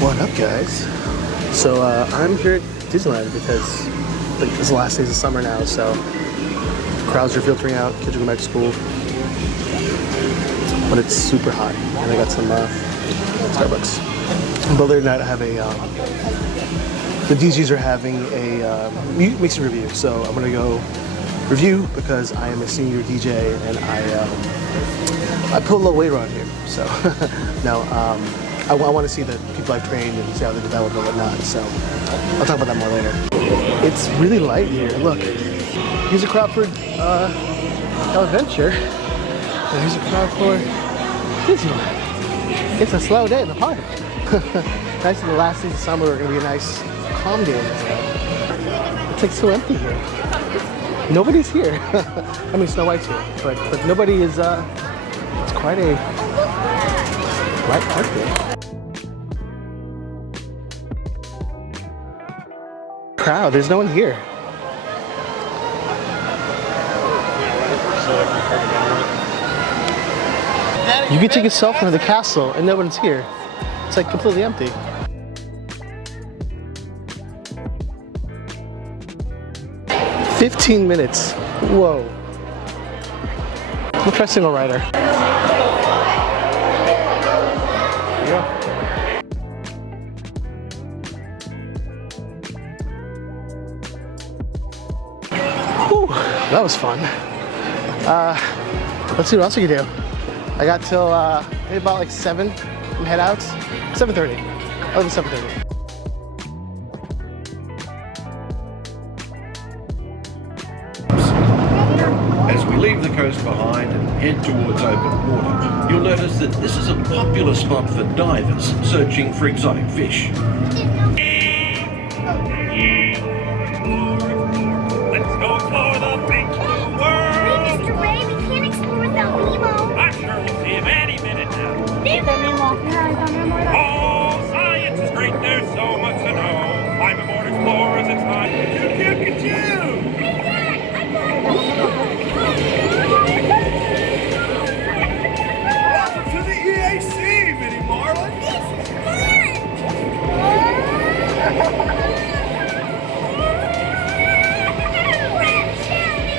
What up, guys? So I'm here at Disneyland because like it's the last days of summer now, so crowds are filtering out, kids are going back to school, but it's super hot, and I got some Starbucks. But later tonight I have a the DJs are having a mixing review, so I'm gonna go review because I am a senior DJ and I put a little weight around here. So now I want to see the people I've trained and see how they develop and whatnot. So I'll talk about that more later. It's really light here. Look, here's a crowd for Adventure, and here's a crowd for Disneyland. It's a slow day in the park. Nice in the last days of summer are gonna be a nice calm day. It's like so empty here. Nobody's here. I mean, Snow White's here, but nobody is. It's quite a light park here. Crowd. There's no one here. You can take a selfie in the castle and no one's here. It's like completely empty. "15 minutes. Whoa. We'll try single rider. Yeah. Whew, that was fun. Let's see what else we can do. I got till maybe about like 7 and head out. 7:30. I'll leave at 7:30. As we leave the coast behind and head towards open water, you'll notice that this is a popular spot for divers searching for exotic fish. Let's go explore the big blue world! Wait, Mr. Ray, we can't explore without Nemo. I'm sure we'll see him any minute now. Nemo! Oh, science is great, there's so much to know. Climb aboard explorers, it's time. Welcome to the EAC, Minnie Marlin! This is fun! Grab shell, Nemo!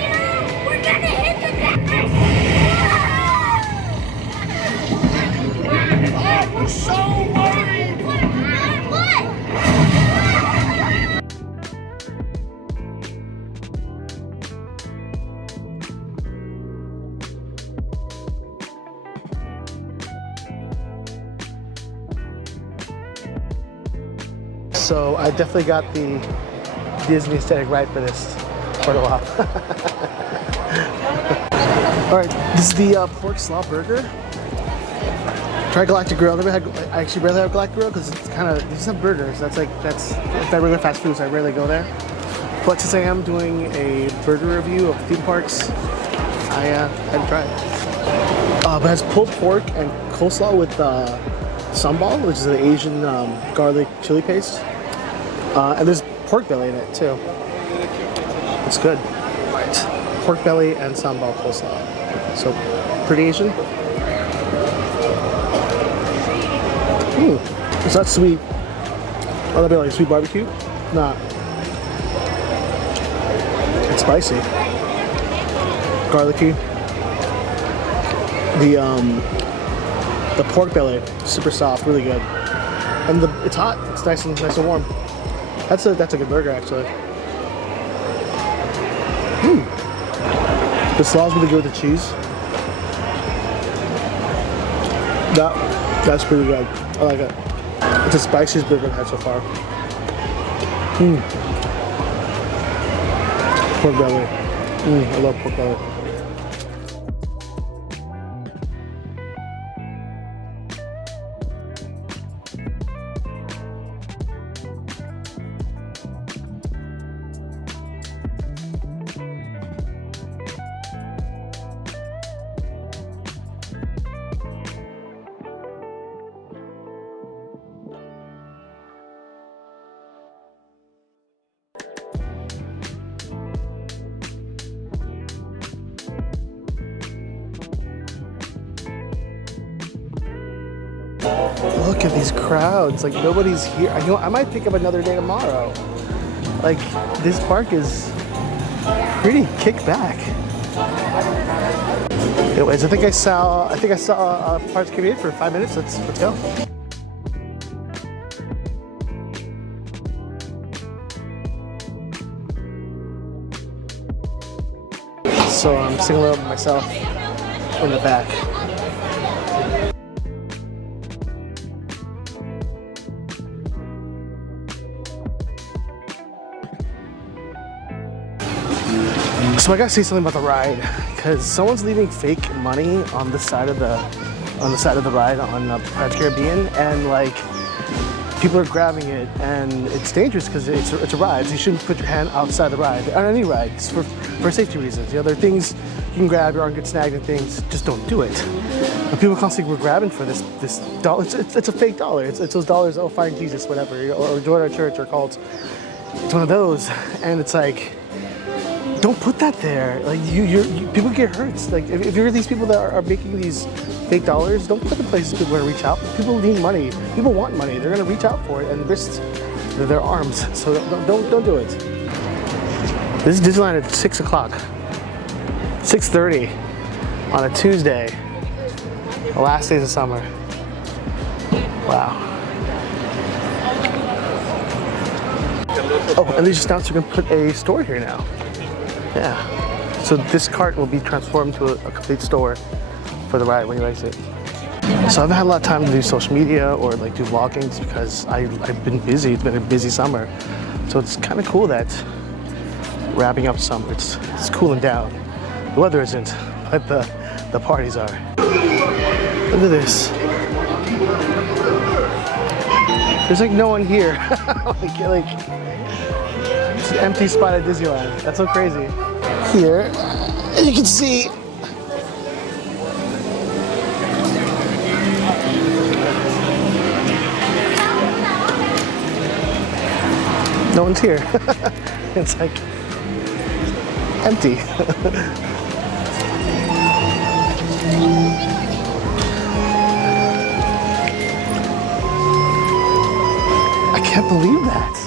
We're gonna hit the Oh, we're so worried! What? So I definitely got the Disney aesthetic right for this photo op. All right, this is the pork slaw burger. Try Galactic Grill. I actually rarely have Galactic Grill because it's kind of, these are burgers. That's regular fast food, so I rarely go there. But since I am doing a burger review of theme parks, I had to try it. But it has pulled pork and coleslaw with sambal, which is an Asian garlic chili paste. And there's pork belly in it too. It's good. Right. Pork belly and sambal coleslaw. So pretty Asian. Ooh, it's not sweet. Oh, that'd be like sweet barbecue? Nah. It's spicy. Garlicky. The pork belly, super soft, really good. And it's hot. It's nice and warm. That's a good burger actually. The slaw's really good with the cheese. That's pretty good. I like it. It's the spiciest burger I've had so far. Pork belly. I love pork belly. Look at these crowds. Like nobody's here. You know, I might pick up another day tomorrow. Like this park is pretty kicked back. Anyways, I think I saw Pirates of the Caribbean for 5 minutes. Let's go. So I'm singling out myself in the back. So I gotta say something about the ride, because someone's leaving fake money on the side of the ride on Pirates of the Caribbean, and like people are grabbing it, and it's dangerous because it's a ride. So you shouldn't put your hand outside the ride on any ride for safety reasons. You know, there are things you can grab, your arm gets snagged and things. Just don't do it. And people constantly were grabbing for this dollar. It's a fake dollar. It's those dollars. Oh, find Jesus, whatever, or join our church or cult. It's one of those, and it's like, don't put that there. Like people get hurt. Like if you're these people that are making these fake dollars, don't put the places people are gonna reach out. People need money. People want money. They're gonna reach out for it and risk their arms. So don't do it. This is Disneyland at 6 o'clock, 6:30 on a Tuesday, the last days of summer. Wow. Oh, and they just announced they're gonna put a store here now. Yeah, so this cart will be transformed to a complete store for the ride when you exit. So I haven't had a lot of time to do social media or like do vloggings because I've been busy. It's been a busy summer. So it's kind of cool that wrapping up summer, it's cooling down. The weather isn't, but the parties are. Look at this. There's like no one here. like it's an empty spot at Disneyland. That's so crazy. Here, and you can see no one's here. It's like empty. I can't believe that.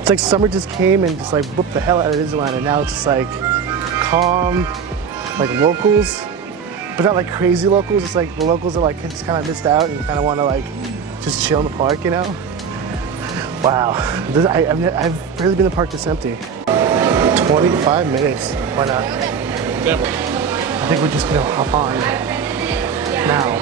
It's like summer just came and just like whooped the hell out of Disneyland, and now it's just like calm, like locals, but not like crazy locals. It's like the locals are like just kind of missed out and kind of want to like just chill in the park, you know? Wow, I've barely been in the park this empty. 25 minutes, why not? I think we're just gonna hop on now.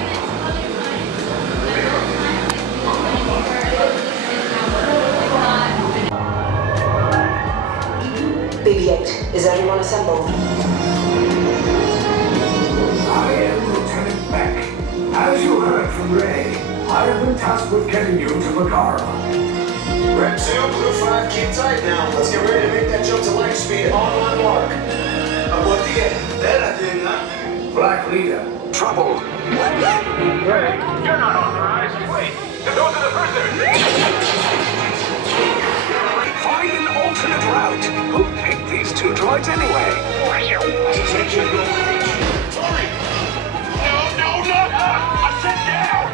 BB-8, is everyone assembled? I am Lieutenant Beck. As you heard from Ray, I have been tasked with getting you to Katar. Rep 2, Blue 5, keep tight now. Let's get ready to make that jump to light speed on my mark. What the that thing, Black Leader. trouble. Hey, you're not authorized. Wait, those are the prisoners. Find an alternate route. Who picked these two droids anyway? Sorry. No, not us. I said down.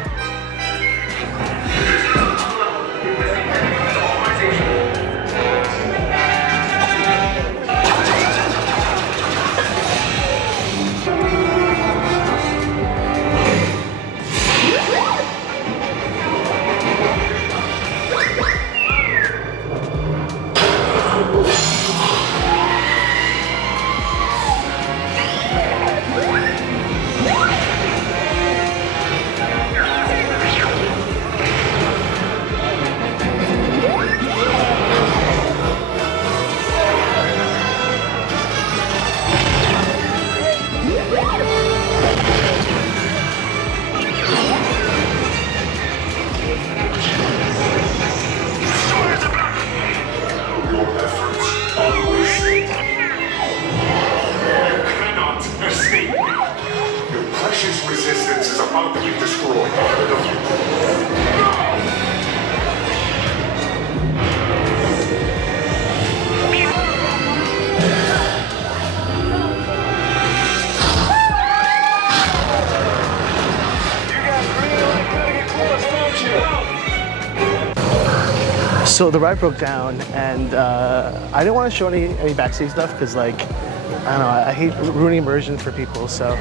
So the ride broke down, and I didn't want to show any backstage stuff because, like, I don't know, I hate ruining immersion for people. So,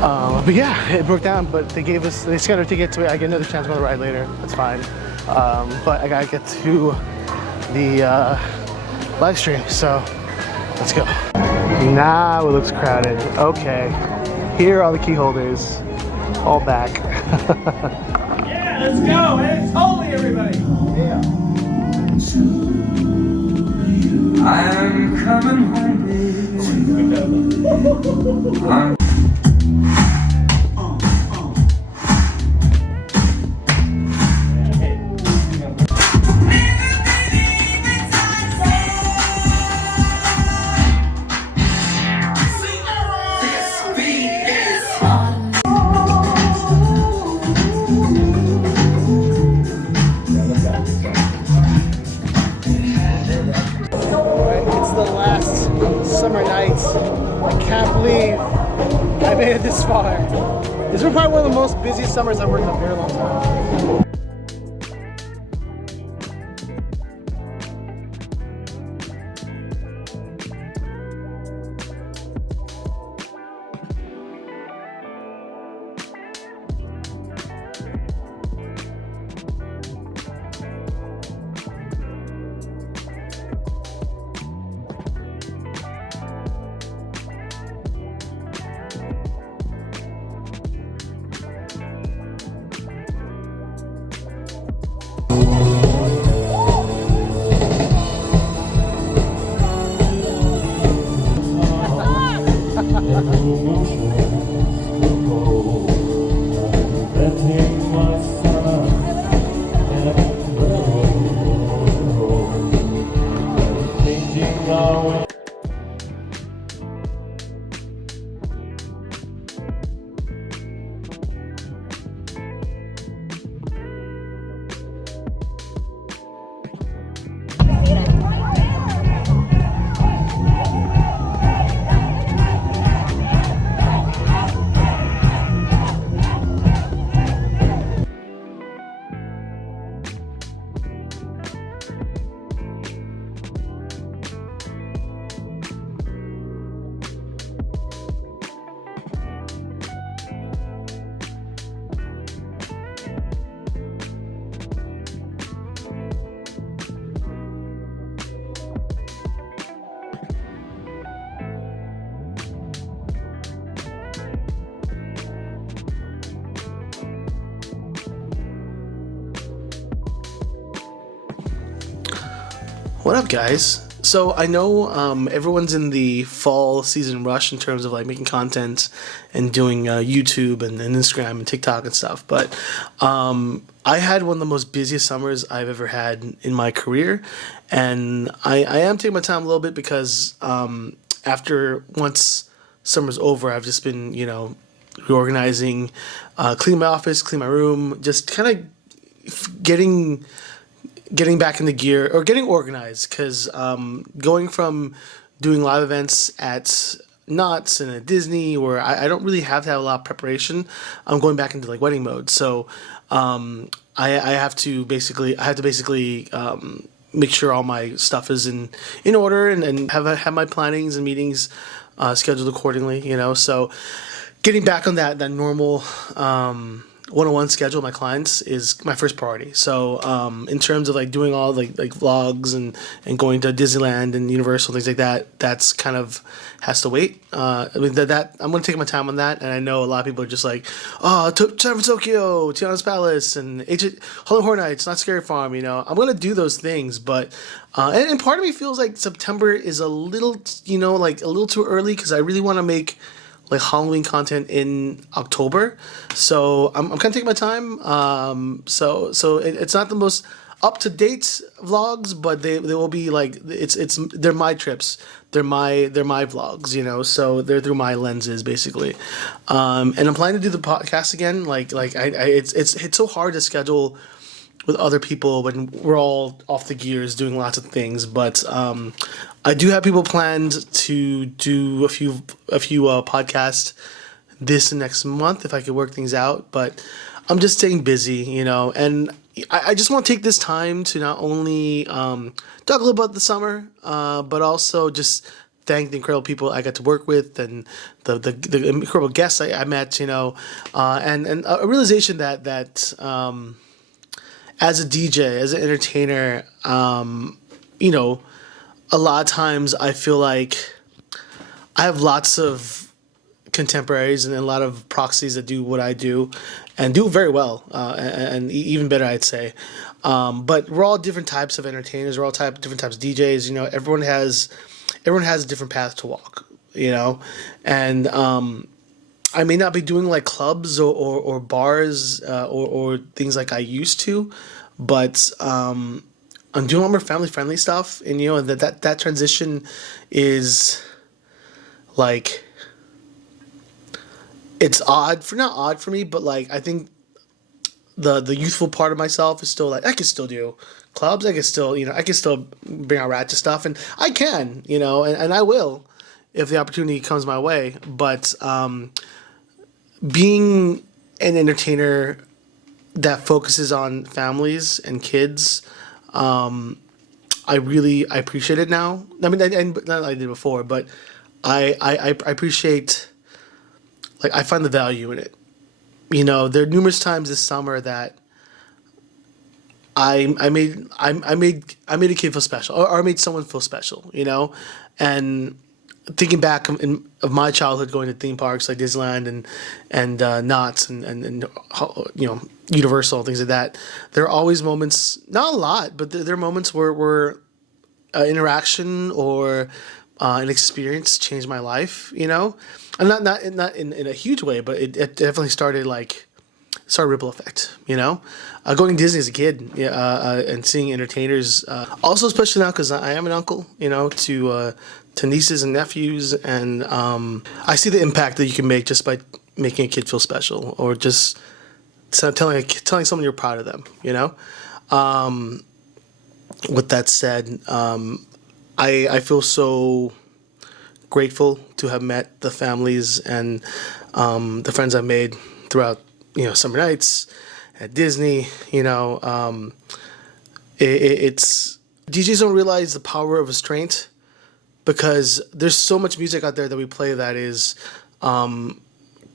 but yeah, it broke down. But they scanned our ticket, so I get another chance to go on the ride later. That's fine. But I gotta get to the live stream. So let's go. Now it looks crowded. Okay, here are all the key holders, all back. Yeah, let's go. It's totally everybody. Yeah. I'm coming home. It's the last summer night. I can't believe I made it this far. This was probably one of the most busiest summers I've worked in a very long time. What up, guys? So I know everyone's in the fall season rush in terms of like making content and doing YouTube and Instagram and TikTok and stuff. But I had one of the most busiest summers I've ever had in my career, and I am taking my time a little bit because once summer's over, I've just been reorganizing, cleaning my office, clean my room, just kind of getting back into gear or getting organized, because going from doing live events at Knott's and at Disney, where I don't really have to have a lot of preparation, I'm going back into like wedding mode. So I have to basically make sure all my stuff is in order and have my plannings and meetings scheduled accordingly. So getting back on that normal one-on-one schedule with my clients is my first priority. So in terms of like doing all like vlogs and going to Disneyland and Universal, things like that, that's kind of has to wait. I mean that I'm gonna take my time on that, and I know a lot of people are just like, oh, San Tokyo, Tiana's Palace, and Hollywood Horror Nights, Not Scary Farm. I'm gonna do those things, but and part of me feels like September is a little like a little too early, because I really want to make like Halloween content in October, so I'm kind of taking my time. So it's not the most up to date vlogs, but they will be like they're my trips, they're my vlogs, so they're through my lenses basically. And I'm planning to do the podcast again. It's so hard to schedule with other people when we're all off the gears doing lots of things, but I do have people planned to do a few podcasts this next month if I could work things out. But I'm just staying busy, you know, and I just want to take this time to not only talk a little about the summer, but also just thank the incredible people I got to work with and the incredible guests I met, you know, and a realization that as a DJ, as an entertainer, you know, a lot of times I feel like I have lots of contemporaries and a lot of proxies that do what I do and do very well, and even better, I'd say. But we're all different types of entertainers. We're all different types of DJs. You know, everyone has a different path to walk. You know, and I may not be doing like clubs or bars or things like I used to, but I'm doing a lot more family friendly stuff, and you know that transition is like it's not odd for me, but like I think the youthful part of myself is still like I can still do clubs, I can still I can still bring out ratchet stuff, and I can and I will if the opportunity comes my way. But being an entertainer that focuses on families and kids, I appreciate it now. I mean, and not that I did before, but I appreciate, like, I find the value in it. You know, there are numerous times this summer that I made a kid feel special, or I made someone feel special. You know, and thinking back of my childhood, going to theme parks like Disneyland and Knott's and you know, Universal, things like that. There are always moments, not a lot, but there are moments where interaction or an experience changed my life. You know, and not in a huge way, but it definitely started ripple effect. You know, going to Disney as a kid, and seeing entertainers. Also, especially now because I am an uncle. You know, to nieces and nephews, and I see the impact that you can make just by making a kid feel special, or just telling someone you're proud of them. You know. With that said, I feel so grateful to have met the families and the friends I've made throughout, summer nights at Disney. It's DJs don't realize the power of restraint, because there's so much music out there that we play that is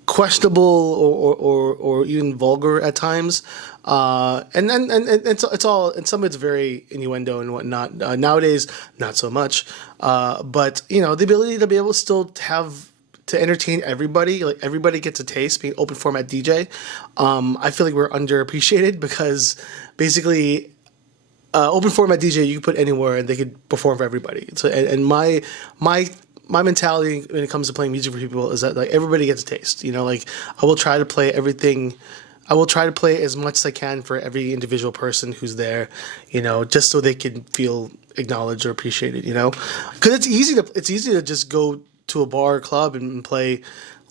questionable or even vulgar at times, and it's all, and some of it's very innuendo and whatnot. Nowadays, not so much, but the ability to be able to still to entertain everybody, like everybody gets a taste, being open format DJ. I feel like we're underappreciated, because basically, open format DJ, you can put anywhere and they could perform for everybody. So, and my mentality when it comes to playing music for people is that, like, everybody gets a taste. Like, I will try to play everything. I will try to play as much as I can for every individual person who's there, just so they can feel acknowledged or appreciated. Because it's easy to just go to a bar or club and play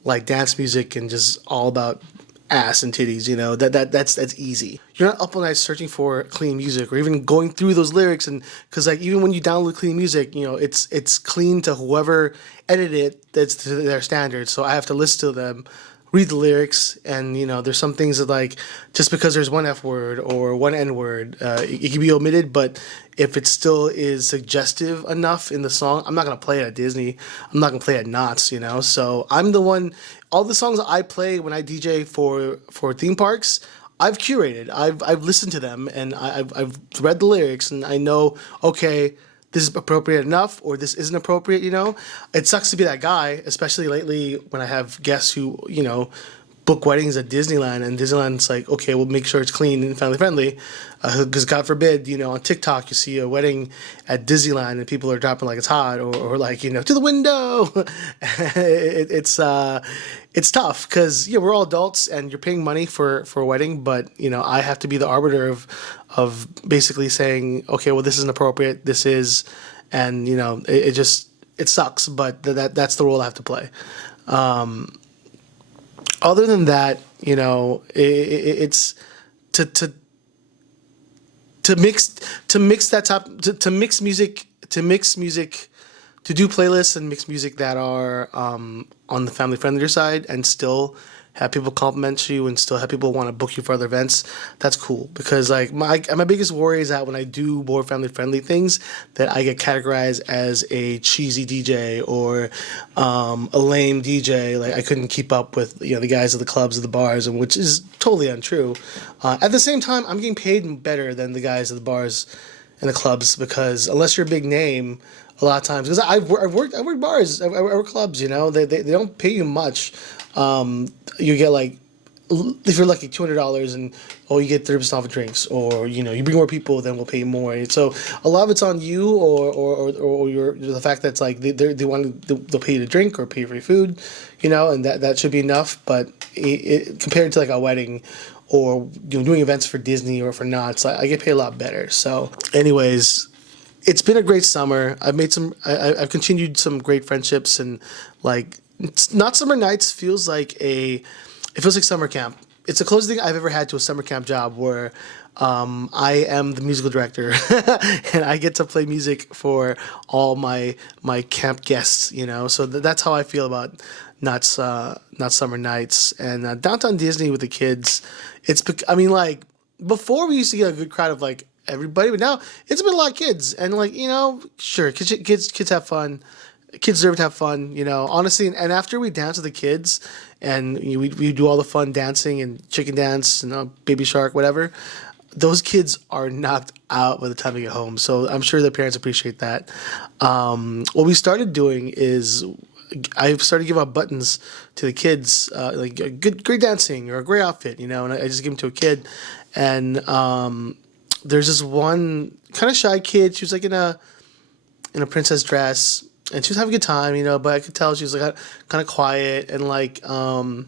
like dance music and just all about ass and titties. That's easy. You're not up all night searching for clean music, or even going through those lyrics, and because, like, even when you download clean music, it's clean to whoever edited it, that's to their standards. So I have to listen to them, read the lyrics, and there's some things that, like, just because there's one F word or one N word, it can be omitted, but if it still is suggestive enough in the song, I'm not gonna play it at Disney. I'm not gonna play it at Knott's. So I'm the one. All the songs I play when I DJ for theme parks, I've curated. I've listened to them, and I've read the lyrics, and I know, okay, this is appropriate enough, or this isn't appropriate. It sucks to be that guy, especially lately when I have guests who book weddings at Disneyland, and Disneyland's like, okay, we'll make sure it's clean and family friendly, because God forbid, on TikTok you see a wedding at Disneyland and people are dropping like it's hot, or like, to the window. It's tough, because we're all adults and you're paying money for a wedding, but I have to be the arbiter of basically saying, okay, well, this isn't appropriate, this is, and it sucks, but that's the role I have to play. Other than that, it's to mix music, to do playlists and mix music that are on the family friendlier side and still have people compliment you and still have people want to book you for other events, that's cool. Because like my biggest worry is that when I do more family friendly things, that I get categorized as a cheesy DJ or a lame DJ. Like I couldn't keep up with the guys at the clubs or the bars, and which is totally untrue. At the same time, I'm getting paid better than the guys at the bars and the clubs, because unless you're a big name, a lot of times, because I've worked bars, I work clubs, they don't pay you much. You get like, if you're lucky, $200, and you get 30% off of drinks, or you bring more people, then we'll pay you more. And so a lot of it's on you, or the fact that it's like they'll pay you to drink or pay you for your food, and that should be enough. But compared to like a wedding, or doing events for Disney or for Knott's, I get paid a lot better. So, anyways, it's been a great summer. I've continued some great friendships, and like Not Summer Nights feels like summer camp. It's the closest thing I've ever had to a summer camp job, where I am the musical director and I get to play music for all my camp guests. So that's how I feel about Not Summer Nights. And Downtown Disney with the kids, like before we used to get a good crowd of like everybody, but now it's been a lot of kids, and like sure, kids have fun. Kids deserve to have fun, honestly. And after we dance with the kids, and we do all the fun dancing and chicken dance and baby shark, whatever, those kids are knocked out by the time they get home. So I'm sure their parents appreciate that. What we started doing is I've started giving out buttons to the kids, like a great dancing or a great outfit, and I just give them to a kid. And there's this one kind of shy kid. She was like in a princess dress, and she was having a good time, but I could tell she was like kind of quiet. And like I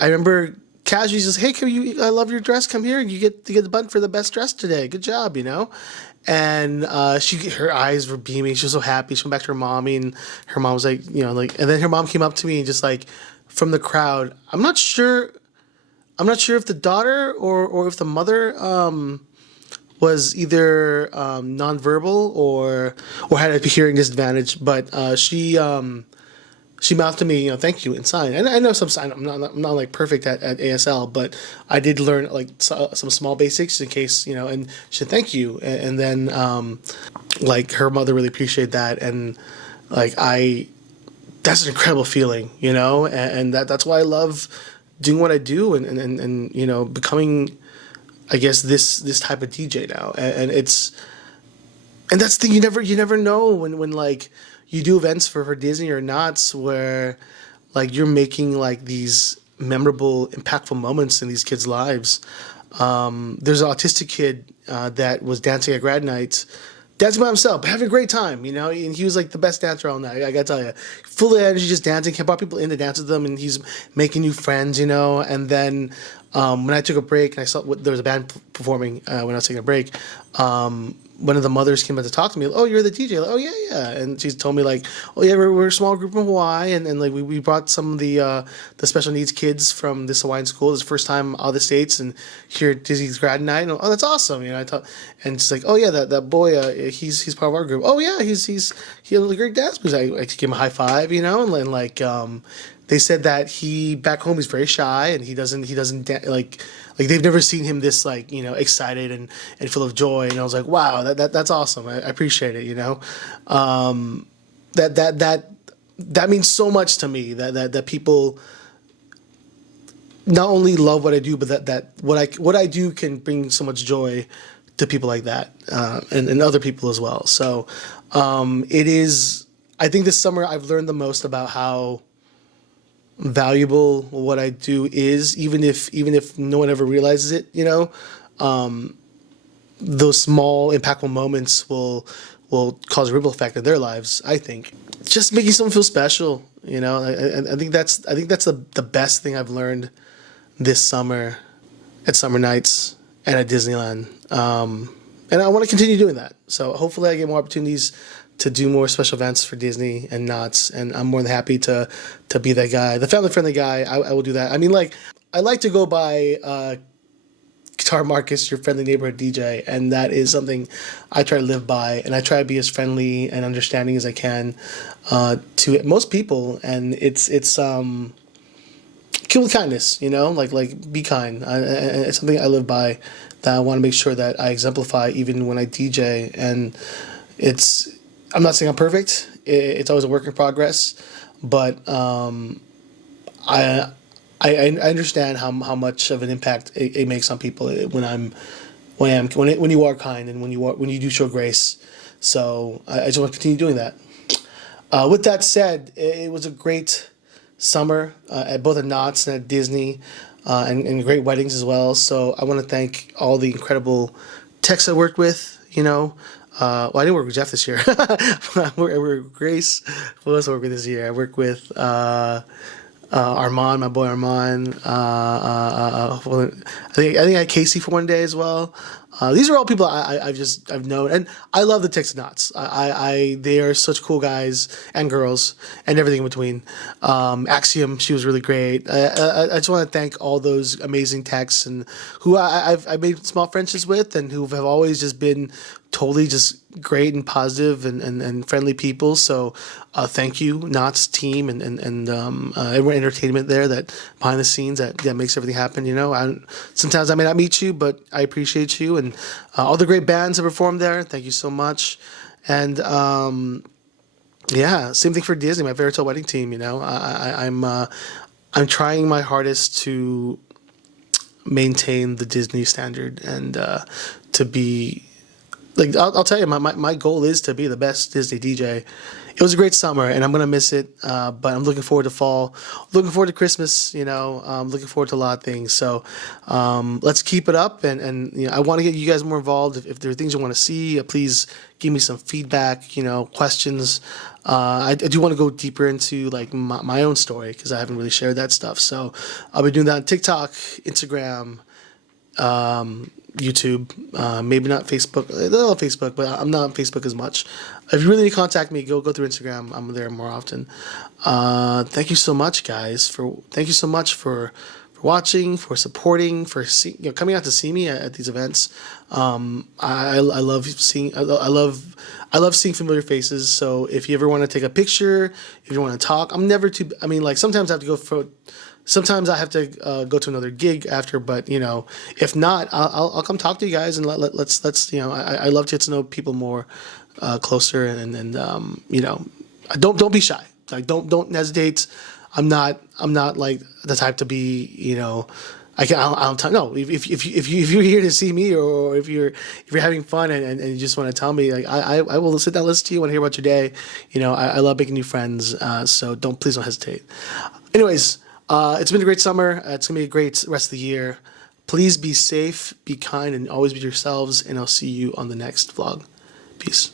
remember casually just, hey, I love your dress. Come here. You get the button for the best dress today. Good job, And her eyes were beaming. She was so happy. She went back to her mommy, and her mom was like, and then her mom came up to me and just like from the crowd. I'm not sure if the daughter or if the mother was either nonverbal or had a hearing disadvantage, but she mouthed to me, thank you, and signed. And I know some sign. I'm not like perfect at ASL, but I did learn like some small basics in case, and she said thank you. And then like her mother really appreciated that, and like that's an incredible feeling, and that's why I love doing what I do, and becoming, I guess, this type of DJ now. And that's the thing, you never know when like you do events for Disney or Knott's, where like you're making like these memorable, impactful moments in these kids' lives. There's an autistic kid that was dancing at grad night, dancing by himself, having a great time, and he was like the best dancer all night. I gotta tell you, full of energy, just dancing. He brought people in to dance with them, and he's making new friends, And then when I took a break and I saw there was a band performing when I was taking a break, one of the mothers came up to talk to me. Oh, you're the DJ? Like, oh yeah. And she told me like, oh yeah, we're a small group from Hawaii, and like we brought some of the special needs kids from this Hawaiian school. It's the first time out of the States, and here at Disney's grad night. And, oh, that's awesome. I thought, and it's like, oh yeah, that boy, he's part of our group. Oh yeah, he has a great dance moves. I give him a high five, and like they said that he back home he's very shy, and he doesn't like they've never seen him this like excited and full of joy. And I was like, wow, that's awesome. I appreciate it. That means so much to me, that people not only love what I do, but that what I do can bring so much joy to people like that, and other people as well. So it is. I think this summer I've learned the most about how valuable what I do is, even if no one ever realizes it. Those small impactful moments will cause a ripple effect in their lives. I think just making someone feel special. I think that's the best thing I've learned this summer at Summer Nights and at Disneyland. And I want to continue doing that. So hopefully I get more opportunities to do more special events for Disney and Knott's, and I'm more than happy to be that guy, the family-friendly guy. I will do that. I like to go by Guitar Marcus, your friendly neighborhood DJ, and that is something I try to live by, and I try to be as friendly and understanding as I can to most people. And it's kill with kindness, you know, like be kind. It's something I live by, that I want to make sure that I exemplify even when I DJ. And I'm not saying I'm perfect. It's always a work in progress, but I understand how much of an impact it makes on people when you are kind and when you do show grace. So I just want to continue doing that. With that said, it was a great summer at both at Knott's and at Disney, and great weddings as well. So I want to thank all the incredible techs I worked with. You know, well, I didn't work with Jeff this year. I worked with Grace. Who else I worked with this year? I worked with Armand, my boy Armand. I think I had Casey for one day as well. These are all people I've known, and I love the Texas Knots. They are such cool guys and girls and everything in between. Axiom, she was really great. I just want to thank all those amazing techs and who I've made small friendships with, and who have always just been totally just great and positive and friendly people. So thank you, Knott's team and everyone entertainment there, that behind the scenes that makes everything happen. You know, sometimes I may not meet you, but I appreciate you, and all the great bands that performed there. Thank you so much. And yeah, same thing for Disney, my fairy tale wedding team. You know, I'm trying my hardest to maintain the Disney standard and to be. Like, I'll tell you, my goal is to be the best Disney DJ. It was a great summer, and I'm going to miss it, but I'm looking forward to fall, looking forward to Christmas, you know, looking forward to a lot of things. So let's keep it up, and you know, I want to get you guys more involved. If there are things you want to see, please give me some feedback, you know, questions. I do want to go deeper into, like, my own story, because I haven't really shared that stuff. So I'll be doing that on TikTok, Instagram, YouTube, maybe not Facebook. I love Facebook, but I'm not on Facebook as much. If you really need to contact me, go through Instagram. I'm there more often. Thank you so much, guys. Thank you so much for watching, for supporting, for coming out to see me at these events. I love seeing familiar faces. So if you ever want to take a picture, if you want to talk, I'm never too. I mean, like, sometimes I have to go Sometimes I have to go to another gig after, but you know, if not, I'll come talk to you guys, and let's you know, I love to get to know people more closer, and you know, don't be shy. Like, don't hesitate. I'm not like the type to be, you know, I'll tell no. If you're here to see me, or if you're having fun and you just want to tell me, like, I will sit down, listen to you, want to hear about your day. You know, I love making new friends. So please don't hesitate. Anyways. It's been a great summer. It's going to be a great rest of the year. Please be safe, be kind, and always be yourselves. And I'll see you on the next vlog. Peace.